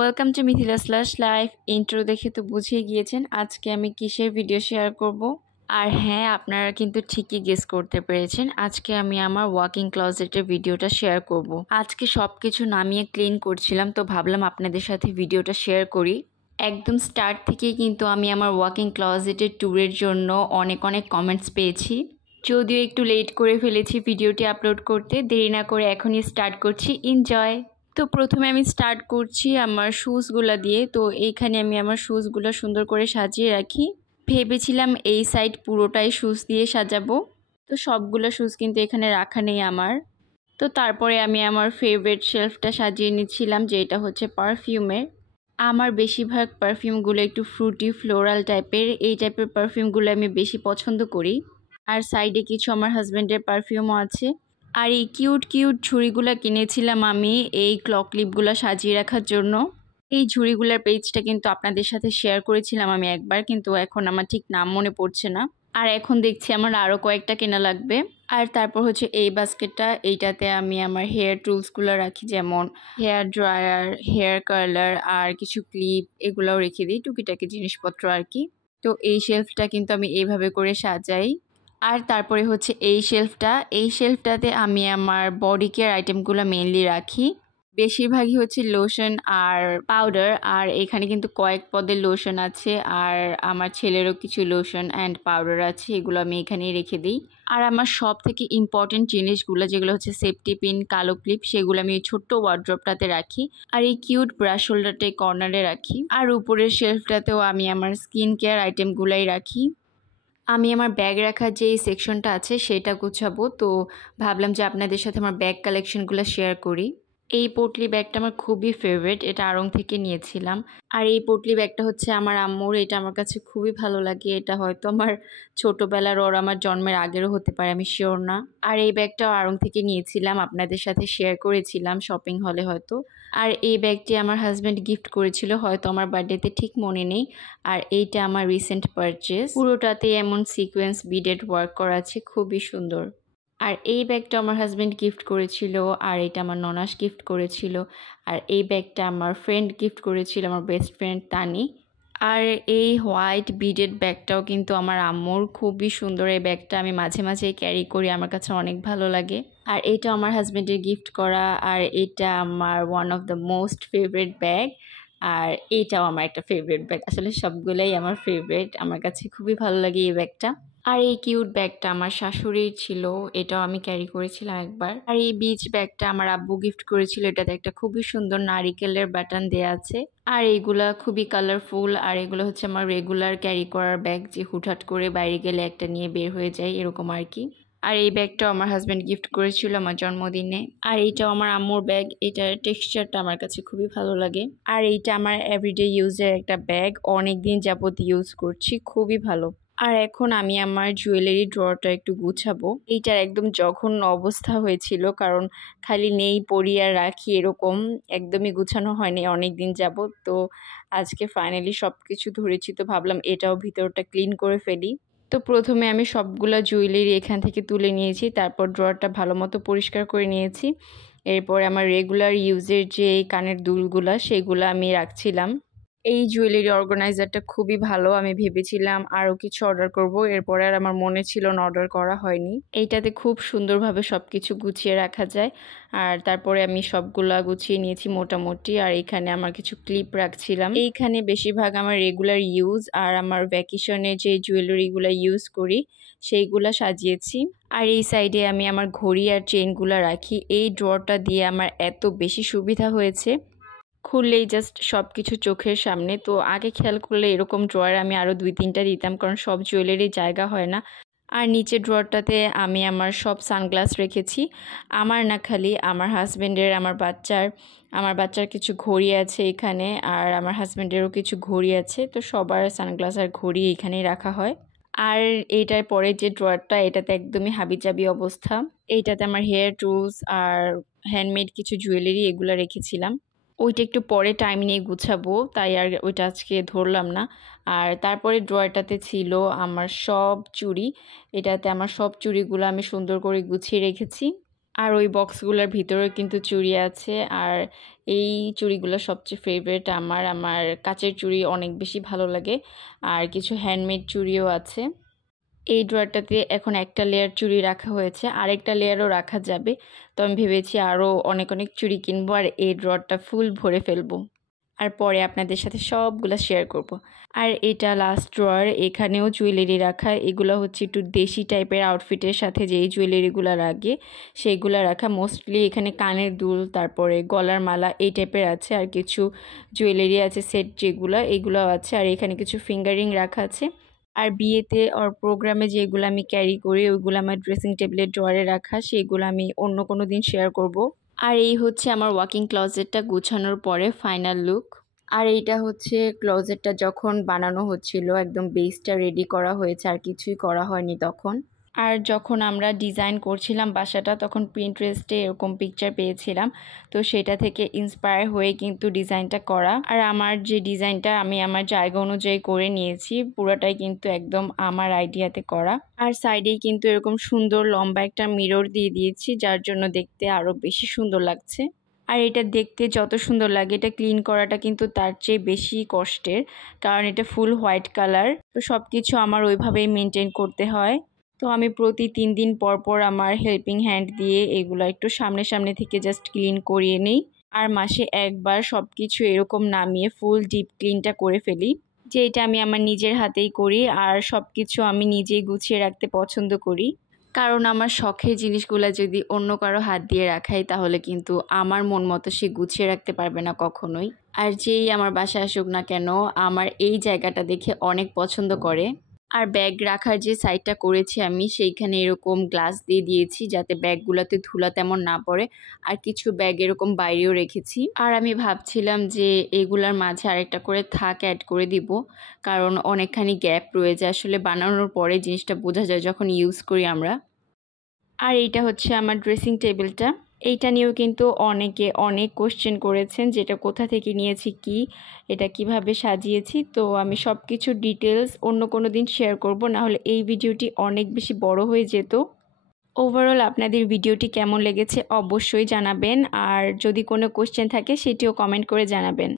Welcome to Mithila slash life. Intro দেখে তো বুঝিয়ে গিয়েছেন আজকে আমি কিসের ভিডিও শেয়ার করব। আর হ্যাঁ, আপনারা কিন্তু ঠিকই গেস করতে পেরেছেন, আজকে আমি আমার ওয়াকিং ক্লোজেটের ভিডিওটা শেয়ার করব। আজকে সব কিছু নামিয়ে ক্লিন করছিলাম, তো ভাবলাম আপনাদের সাথে ভিডিওটা শেয়ার করি। একদম স্টার্ট থেকেই কিন্তু আমি আমার ওয়াকিং ক্লোজেটের ট্যুরের জন্য অনেক অনেক কমেন্টস পেয়েছি। যদিও একটু লেট করে ফেলেছি ভিডিওটি আপলোড করতে, দেরি না করে এখনই স্টার্ট করছি। এনজয়। তো প্রথমে আমি স্টার্ট করছি আমার শুজগুলো দিয়ে। তো এইখানে আমি আমার শুজগুলো সুন্দর করে সাজিয়ে রাখি। ভেবেছিলাম এই সাইড পুরোটাই শুজ দিয়ে সাজাবো, তো সবগুলো শুজ কিন্তু এখানে রাখা নেই আমার। তো তারপরে আমি আমার ফেভারিট শেলফটা সাজিয়ে নিচ্ছিলাম, যেটা হচ্ছে পারফিউমের। আমার বেশিরভাগ পারফিউমগুলো একটু ফ্রুটি ফ্লোরাল টাইপের, এই টাইপের পারফিউমগুলো আমি বেশি পছন্দ করি। আর সাইডে কিছু আমার হাজব্যান্ডের পারফিউমও আছে। আর এই কিউট কিউট ঝুড়িগুলো কিনেছিলাম আমি এই ক্লক ক্লিপগুলো সাজিয়ে রাখার জন্য। এই ঝুড়িগুলোর পেজটা কিন্তু আপনাদের সাথে শেয়ার করেছিলাম আমি একবার, কিন্তু এখন আমার ঠিক নাম মনে পড়ছে না। আর এখন দেখছি আমার আরও কয়েকটা কেনা লাগবে। আর তারপর হচ্ছে এই বাস্কেটটা, এইটাতে আমি আমার হেয়ার টুলসগুলো রাখি, যেমন হেয়ার ড্রায়ার, হেয়ার কার্লার আর কিছু ক্লিপ, এগুলোও রেখে দিই, টুকিটাকি জিনিসপত্র আর কি। তো এই শেলফটা কিন্তু আমি এইভাবে করে সাজাই। আর তারপরে হচ্ছে এই শেলফটাতে আমি আমার বডি কেয়ার আইটেমগুলো মেনলি রাখি। বেশিরভাগই হচ্ছে লোশন আর পাউডার, আর এখানে কিন্তু কয়েক পদের লোশন আছে, আর আমার ছেলেরও কিছু লোশন অ্যান্ড পাউডার আছে, এগুলো আমি এখানেই রেখে দিই। আর আমার সব থেকে ইম্পর্টেন্ট জিনিসগুলো যেগুলো হচ্ছে সেফটি পিন, কালো ক্লিপ, সেগুলো আমি এই ছোট্ট ওয়ার্ড্রপটাতে রাখি। আর এই কিউট ব্রাশ হোল্ডারটা কর্নারে রাখি। আর উপরের শেলফটাতেও আমি আমার স্কিন কেয়ার আইটেমগুলাই রাখি। আমি আমার ব্যাগ রাখার যে সেকশনটা আছে সেটা গুছাবো, তো ভাবলাম যে আপনাদের সাথে আমার ব্যাগ কালেকশনগুলো শেয়ার করি। এই পোটলি ব্যাগটা আমার খুবই ফেভারিট, এটা আড়ং থেকে নিয়েছিলাম। আর এই পোটলি ব্যাগটা হচ্ছে আমার আম্মুর, এটা আমার কাছে খুবই ভালো লাগে। এটা হয়তো আমার ছোটোবেলার ওর আমার জন্মের আগেরও হতে পারে, আমি শিওর না। আর এই ব্যাগটাও আড়ং থেকে নিয়েছিলাম, আপনাদের সাথে শেয়ার করেছিলাম শপিং হলে হয়তো। আর এই ব্যাগটি আমার হাজব্যান্ড গিফট করেছিল, হয়তো আমার বার্থডেতে ঠিক মনে নেই। আর এইটা আমার রিসেন্ট পারচেস, পুরোটাতে এমন সিকোয়েন্স বিডেড ওয়ার্ক করা আছে, খুবই সুন্দর। আর এই ব্যাগটা আমার হাজব্যান্ড গিফট করেছিল, আর এটা আমার ননাস গিফট করেছিল। আর এই ব্যাগটা আমার ফ্রেন্ড গিফট করেছিল, আমার বেস্ট ফ্রেন্ড তানি। আর এই হোয়াইট বিডেড ব্যাগটাও কিন্তু আমার আম্মুর, খুবই সুন্দর। এই ব্যাগটা আমি মাঝে মাঝেই ক্যারি করি, আমার কাছে অনেক ভালো লাগে। আর এটা আমার হাজব্যান্ডের গিফট করা, আর এটা আমার one of the most favourite bag. আর এইটাও আমার একটা ফেভারিট ব্যাগ, আসলে সবগুলোই আমার ফেভারিট, আমার কাছে খুবই ভালো লাগে এই ব্যাগটা। আর এই কিউট ব্যাগটা আমার শাশুড়ির ছিল, এটাও আমি ক্যারি করেছিলাম একবার। আর এই বিচ ব্যাগটা আমার আব্বু গিফট করেছিল, এটাতে একটা খুবই সুন্দর নারিকেলের বাটন দেয়া আছে। আর এইগুলা খুবই কালারফুল, আর এগুলো হচ্ছে আমার রেগুলার ক্যারি করার ব্যাগ, যে হুটহাট করে বাইরে গেলে একটা নিয়ে বের হয়ে যায় এরকম আর কি। আর এই ব্যাগটাও আমার হাজব্যান্ড গিফট করেছিল আমার জন্মদিনে। আর এইটাও আমার আম্মুর ব্যাগ, এটার টেক্সচারটা আমার কাছে খুবই ভালো লাগে। আর এইটা আমার এভরিডে ইউজের একটা ব্যাগ, অনেক দিন যাবত ইউজ করছি, খুবই ভালো। আর এখন আমি আমার জুয়েলারি ড্রয়ারটা একটু গুছাবো। এইটার একদম জঘন্য অবস্থা হয়েছিল, কারণ খালি নেই পরি আর রাখি এরকম, একদমই গুছানো হয়নি অনেক দিন যাবত। তো আজকে ফাইনালি সব কিছু ধরেছি, তো ভাবলাম এটাও ভিতরটা ক্লিন করে ফেলি। তো প্রথমে আমি সবগুলা জুয়েলারি এখান থেকে তুলে নিয়েছি, তারপর ড্রয়ারটা ভালো মতো পরিষ্কার করে নিয়েছি। এরপর আমার রেগুলার ইউজের যে কানের দুলগুলা সেগুলো আমি রাখছিলাম। এই জুয়েলারি অর্গানাইজারটা খুবই ভালো, আমি ভেবেছিলাম আরও কিছু অর্ডার করব, এরপরে আর আমার মনে ছিল না, অর্ডার করা হয়নি। এইটাতে খুব সুন্দরভাবে সব কিছু গুছিয়ে রাখা যায়। আর তারপরে আমি সবগুলা গুছিয়ে নিয়েছি মোটামুটি। আর এখানে আমার কিছু ক্লিপ রাখছিলাম, এইখানে বেশিরভাগ আমার রেগুলার ইউজ আর আমার ভ্যাকেশনে যে জুয়েলারিগুলো ইউজ করি সেইগুলা সাজিয়েছি। আর এই সাইডে আমি আমার ঘড়ি আর চেইনগুলো রাখি। এই ড্রয়ারটা দিয়ে আমার এত বেশি সুবিধা হয়েছে, খুললেই জাস্ট সব কিছু চোখের সামনে। তো আগে খেয়াল করলে এরকম ড্রয়ার আমি আরও 2-3টা দিতাম, কারণ সব জুয়েলারি জায়গা হয় না। আর নিচের ড্রয়ারটাতে আমি আমার সব সানগ্লাস রেখেছি, আমার না, খালি আমার হাজব্যান্ডের, আমার বাচ্চার কিছু ঘড়ি আছে এখানে, আর আমার হাজব্যান্ডেরও কিছু ঘড়ি আছে। তো সবার সানগ্লাস আর ঘড়ি এখানেই রাখা হয়। আর এইটার পরে যে ড্রয়ারটা, এটাতে একদমই হাবিজাবি অবস্থা। এইটাতে আমার হেয়ার টুলস আর হ্যান্ডমেড কিছু জুয়েলারি এগুলো রেখেছিলাম। ওইটা একটু পরে টাইম নিয়ে গুছাবো, তাই আর ওইটা আজকে ধরলাম না। আর তারপরে ড্রয়ারটাতে ছিল আমার সব চুড়ি, এটাতে আমার সব চুড়িগুলো আমি সুন্দর করে গুছিয়ে রেখেছি। আর ওই বক্সগুলোর ভিতরেও কিন্তু চুড়ি আছে। আর এই চুড়িগুলো সবচেয়ে ফেভারিট আমার কাচের চুড়ি অনেক বেশি ভালো লাগে। আর কিছু হ্যান্ডমেড চুড়িও আছে। এই ড্রয়ারটাতে এখন একটা লেয়ার চুড়ি রাখা হয়েছে, আরেকটা লেয়ারও রাখা যাবে। তো আমি ভেবেছি আরও অনেক অনেক চুড়ি কিনবো আর এই ড্রয়ারটা ফুল ভরে ফেলবো, আর পরে আপনাদের সাথে সবগুলো শেয়ার করব। আর এটা লাস্ট ড্রয়ার, এখানেও জুয়েলারি রাখা। এগুলো হচ্ছে একটু দেশি টাইপের আউটফিটের সাথে যেই জুয়েলারিগুলো লাগে সেইগুলো রাখা। মোস্টলি এখানে কানের দুল, তারপরে গলার মালা এই টাইপের আছে, আর কিছু জুয়েলারি আছে সেট যেগুলো, এগুলো আছে। আর এখানে কিছু ফিঙ্গারিং রাখা আছে। আর বিয়েতে আর প্রোগ্রামে যেগুলো আমি ক্যারি করি ওইগুলো আমার ড্রেসিং টেবিলের ড্রয়ারে রাখা, সেইগুলো আমি অন্য কোনো দিন শেয়ার করব। আর এই হচ্ছে আমার ওয়াকিং ক্লজেটটা গুছানোর পরে ফাইনাল লুক। আর এইটা হচ্ছে ক্লোজেটটা যখন বানানো হচ্ছিল, একদম বেসটা রেডি করা হয়েছে, আর কিছুই করা হয়নি তখন। আর যখন আমরা ডিজাইন করছিলাম বাসাটা, তখন পিন্টারেস্টে এরকম পিকচার পেয়েছিলাম, তো সেটা থেকে ইন্সপায়ার হয়ে কিন্তু ডিজাইনটা করা। আর আমার যে ডিজাইনটা আমি আমার জায়গা অনুযায়ী করে নিয়েছি, পুরোটাই কিন্তু একদম আমার আইডিয়াতে করা। আর সাইডেই কিন্তু এরকম সুন্দর লম্বা একটা মিরর দিয়ে দিয়েছি, যার জন্য দেখতে আরও বেশি সুন্দর লাগছে। আর এটা দেখতে যত সুন্দর লাগে, এটা ক্লিন করাটা কিন্তু তার চেয়ে বেশি কষ্টের, কারণ এটা ফুল হোয়াইট কালার। তো সব কিছু আমার ওইভাবেই মেনটেন করতে হয়। তো আমি প্রতি 3 দিন পর পর আমার হেল্পিং হ্যান্ড দিয়ে এগুলো একটু সামনে সামনে থেকে জাস্ট ক্লিন করিয়ে নিই। আর মাসে একবার সব কিছু এরকম নামিয়ে ফুল ডিপ ক্লিনটা করে ফেলি, যে এটা আমি আমার নিজের হাতেই করি। আর সব কিছু আমি নিজেই গুছিয়ে রাখতে পছন্দ করি, কারণ আমার শখের জিনিসগুলো যদি অন্য কারো হাত দিয়ে রাখাই, তাহলে কিন্তু আমার মন মতো সে গুছিয়ে রাখতে পারবে না কখনোই। আর যেই আমার বাসায় আসুক না কেন, আমার এই জায়গাটা দেখে অনেক পছন্দ করে। আর ব্যাগ রাখার যে সাইডটা করেছি আমি, সেইখানে এরকম গ্লাস দিয়ে দিয়েছি যাতে ব্যাগগুলোতে ধুলা তেমন না পড়ে। আর কিছু ব্যাগ এরকম বাইরেও রেখেছি। আর আমি ভাবছিলাম যে এগুলার মাঝে আরেকটা করে থাক অ্যাড করে দিব, কারণ অনেকখানি গ্যাপ রয়েছে। আসলে বানানোর পরে জিনিসটা বোঝা যায় যখন ইউজ করি আমরা। আর এইটা হচ্ছে আমার ড্রেসিং টেবিলটা। এইটা নিয়েও কিন্তু অনেকে অনেক কোশ্চেন করেছেন, যেটা কোথা থেকে নিয়েছি, এটা কিভাবে সাজিয়েছি। তো আমি সব কিছু ডিটেলস অন্য কোনো দিন শেয়ার করব, না হলে এই ভিডিওটি অনেক বেশি বড় হয়ে যেত। ওভারঅল আপনাদের ভিডিওটি কেমন লেগেছে অবশ্যই জানাবেন, আর যদি কোনো কোশ্চেন থাকে সেটিও কমেন্ট করে জানাবেন।